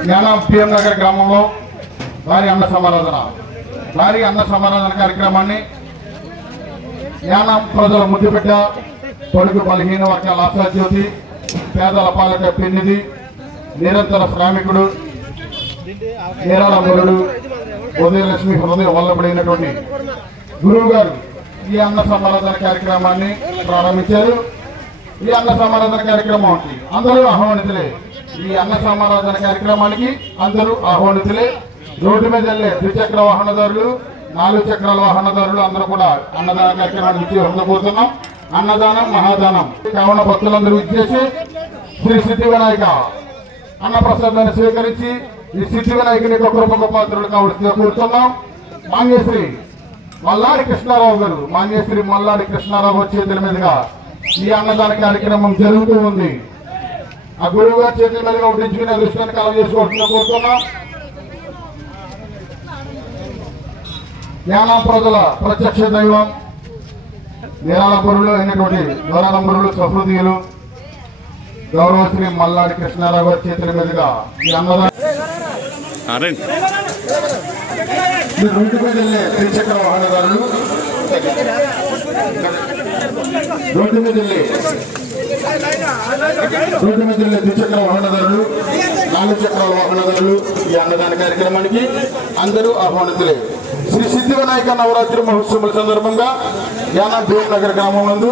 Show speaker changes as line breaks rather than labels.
జ్ఞానం పిఎం నగర్ గ్రామంలో భారీ అన్న సమారాధన. భారీ అన్న సమారాధన కార్యక్రమాన్ని జ్ఞానం ప్రజల ముద్దుబిడ్డ పొడుగు బలహీన వర్గాల ఆశాజ్యోతి పేదల పాలక పెన్నిది నిరంతర శ్రామికుడు నేరాల మురుడు ఉదయలక్ష్మి హృదయం వల్లబడినటువంటి గురువు గారు ఈ అన్న సమారాధన కార్యక్రమాన్ని ప్రారంభించారు. ఈ అన్న సమారాధన కార్యక్రమానికి అందరూ ఆహ్వానితులే. ఈ అన్న సమారాధన కార్యక్రమానికి అందరూ ఆహ్వానితులే. రోడ్డు మీద వెళ్ళే ద్విచక్ర వాహనదారులు నాలుగు చక్రాల వాహనదారులు అందరూ కూడా అన్నదాన కార్యక్రమానికి ఇచ్చి ఉండబోతున్నాం. అన్నదానం మహాదానం. కావున భక్తులందరూ ఇచ్చేసి శ్రీ సిద్ధి వినాయక అన్న ప్రసాదాన్ని స్వీకరించి ఈ సిద్ధి వినాయకుని యొక్క కృపక పాత్రలు కావలసిందిగా కోరుతున్నాం మాంగేశ్రీ మల్లాడి కృష్ణారావు గారు మాన్యశ్రీ మల్లాడి కృష్ణారావు చేతుల మీదుగా ఈ అన్నదాన కార్యక్రమం జరుగుతూ ఉంది. ఆ గురువు గారి చేతుల మీదుగా ఉడించుకునే దృష్టిని కలవ చేసుకోవాల్సిందిగా కోరుతున్నాం జ్ఞానం ప్రజల ప్రత్యక్ష దైవం నిరాళపురులు అయినటువంటి దొరాలంబరులు సహృదయులు గౌరవశ్రీ మల్లాడి కృష్ణారావు గారి చేతుల మీదుగా ఈ అన్నదాన మీరు రోడ్డు వెళ్ళే ద్విచక్ర వాహనదారులు. రోడ్డు మీద వెళ్ళే. రోడ్డు మీద వెళ్ళే ద్విచక్ర వాహనదారులు నాలుగు చక్రాల వాహనదారులు ఈ అన్నదాన కార్యక్రమానికి అందరూ ఆహ్వానితులే. శ్రీ సిద్ధి వినాయక నవరాత్రి మహోత్సవాల సందర్భంగా యానా భీమ్ నగర్ గ్రామం నందు